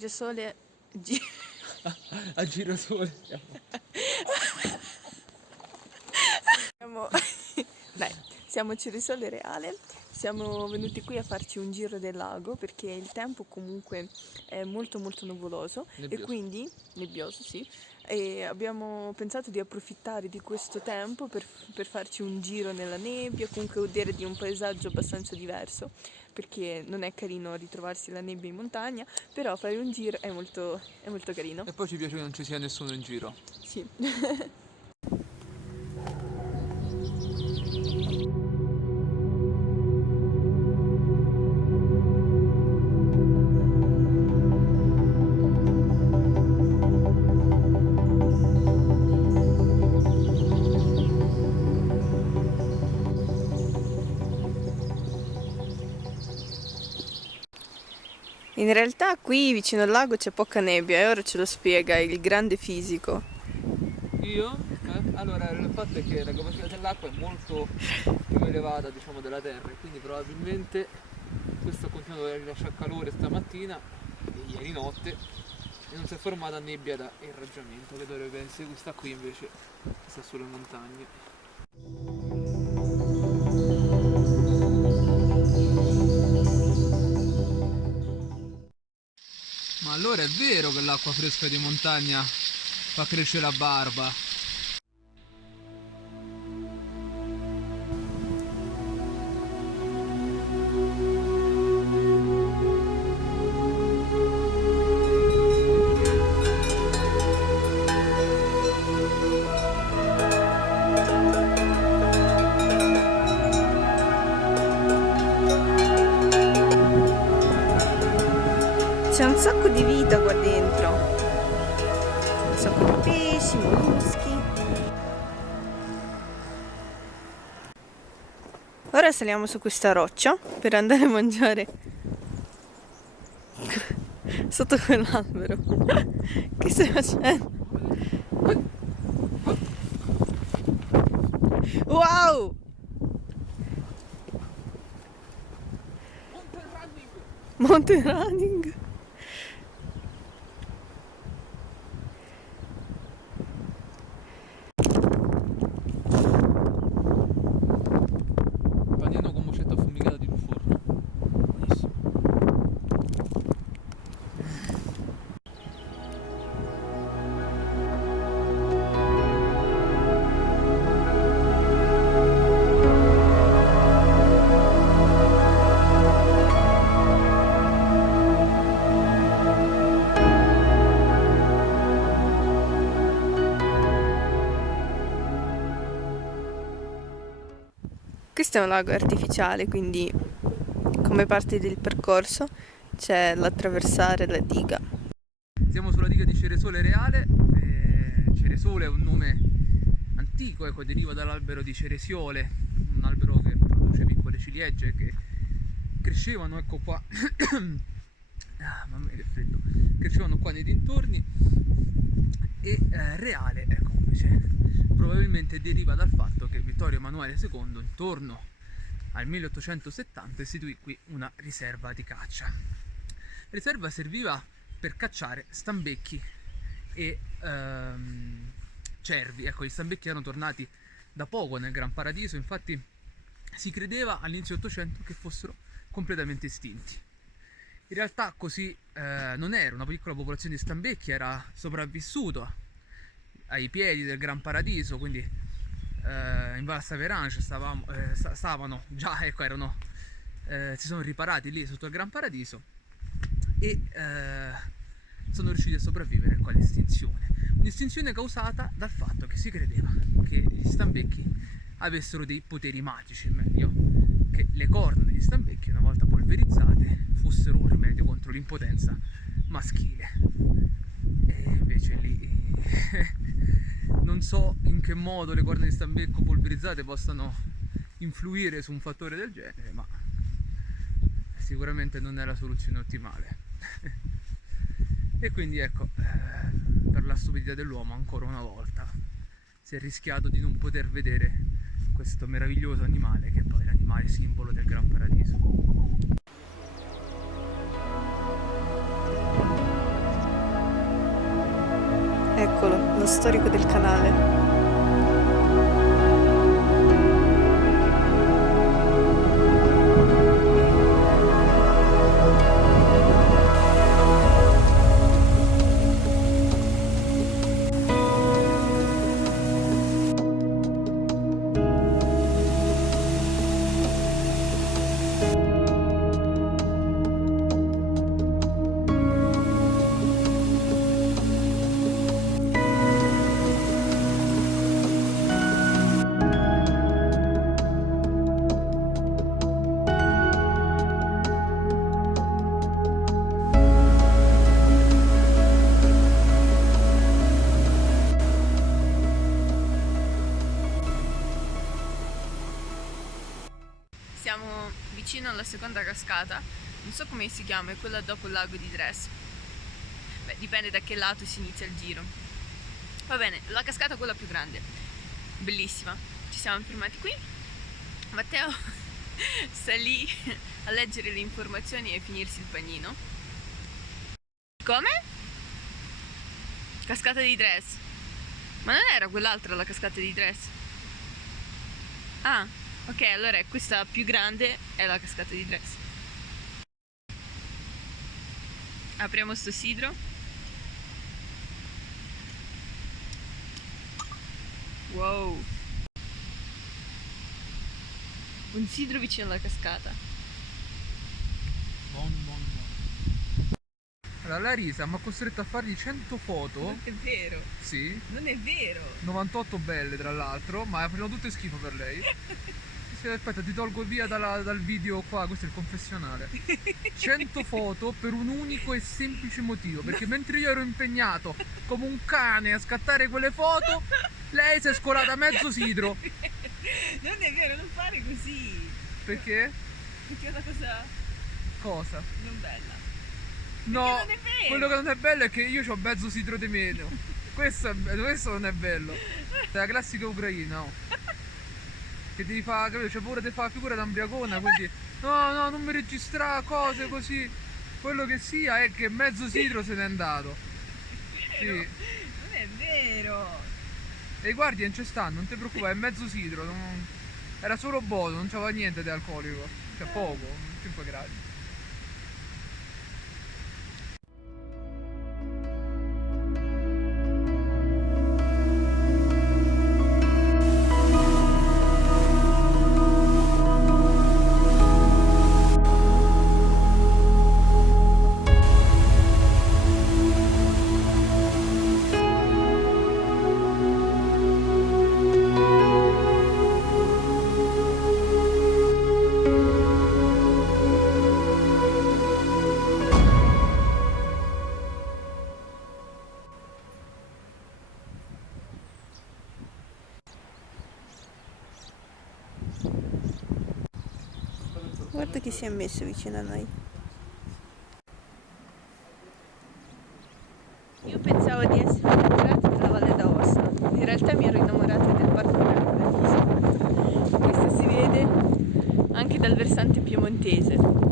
girasole... A girasole. Siamo a Ceresole Reale, siamo venuti qui a farci un giro del lago perché il tempo comunque è molto molto nuvoloso Nebbioso. e quindi nebbioso, sì, e abbiamo pensato di approfittare di questo tempo per farci un giro nella nebbia, comunque godere di un paesaggio abbastanza diverso, perché non è carino ritrovarsi la nebbia in montagna, però fare un giro è molto carino. E poi ci piace che non ci sia nessuno in giro. Sì. In realtà qui vicino al lago c'è poca nebbia e ora ce lo spiega il grande fisico. Io? Allora, il fatto è che la capacità dell'acqua è molto più elevata, diciamo, della terra, e quindi probabilmente questo ha continuato a rilasciare calore stamattina e ieri notte e non si è formata nebbia da irraggiamento, che dovrebbe essere questa qui, invece sta sulle montagne. Ma allora è vero che l'acqua fresca di montagna fa crescere la barba? C'è un sacco di vita qua dentro, un sacco di pesci, molluschi. Ora saliamo su questa roccia per andare a mangiare sotto quell'albero. Che stai facendo? Wow! Mountain running! Panino con mocetta affumicata di un forno. Buonissimo. Questo è un lago artificiale, quindi come parte del percorso c'è l'attraversare la diga. Siamo sulla diga di Ceresole Reale. Ceresole è un nome antico, ecco, deriva dall'albero di Ceresiole, un albero che produce piccole ciliegie che crescevano, ecco qua. Mamma mia che freddo. Crescevano qua nei dintorni. E Reale, ecco, invece probabilmente deriva dal fatto che Vittorio Emanuele II intorno al 1870 istituì qui una riserva di caccia. La riserva serviva per cacciare stambecchi e cervi. Ecco, gli stambecchi erano tornati da poco nel Gran Paradiso, infatti si credeva all'inizio dell'Ottocento che fossero completamente estinti. In realtà così non era, una piccola popolazione di stambecchi era sopravvissuta ai piedi del Gran Paradiso, quindi in Val Saverange stavano già, ecco, si sono riparati lì sotto il Gran Paradiso e sono riusciti a sopravvivere con l'estinzione. Un'estinzione causata dal fatto che si credeva che gli stambecchi avessero dei poteri magici, meglio, che le corna degli stambecchi, una volta polverizzate, fossero un rimedio contro l'impotenza maschile. E invece lì non so in che modo le corna di stambecco polverizzate possano influire su un fattore del genere, ma sicuramente non è la soluzione ottimale. E quindi ecco, per la stupidità dell'uomo ancora una volta si è rischiato di non poter vedere questo meraviglioso animale che è poi l'animale simbolo del Gran Paradiso. uno storico del canale. Siamo vicino alla seconda cascata, non so come si chiama, è quella dopo il lago di Dres. Beh, dipende da che lato si inizia il giro. Va bene, la cascata è quella più grande, bellissima. Ci siamo fermati qui. Matteo sta lì a leggere le informazioni e a finirsi il panino. Come? Cascata di Dres. Ma non era quell'altra la cascata di Dres? Ah, ok, allora questa più grande è la cascata di Dres. Apriamo sto sidro. Wow. Un sidro vicino alla cascata. Buono, buono, buono. Allora, la Risa mi ha costretto a fargli 100 foto. Non è vero. Sì. Non è vero. 98 belle tra l'altro, ma facevano tutte schifo per lei. Sì, aspetta, ti tolgo via dal video qua, questo è il confessionale. 100 foto per un unico e semplice motivo, perché mentre io ero impegnato come un cane a scattare quelle foto, lei si è scolata mezzo sidro. Non è vero, non fare così. Perché? Perché è una cosa Cosa? non bella. No, non è vero. quello che non è bello è che io ho mezzo sidro di meno. Questo non è bello. È la classica ucraina, no? Che devi fare, capito? C'è paura di fare la figura d'ambriacona, quindi no, non mi registrare cose così. Quello che sia è che mezzo sidro se n'è andato. Sì. Non è vero. E i guardie non ci stanno, non ti preoccupare, è mezzo sidro. Era solo bodo, non c'aveva niente di alcolico. Cioè poco, 5 gradi. Guarda chi si è messo vicino a noi. Io pensavo di essere innamorata della Valle d'Aosta, in realtà mi ero innamorata del Parco Bianco d'Alisa. Questo si vede anche dal versante piemontese.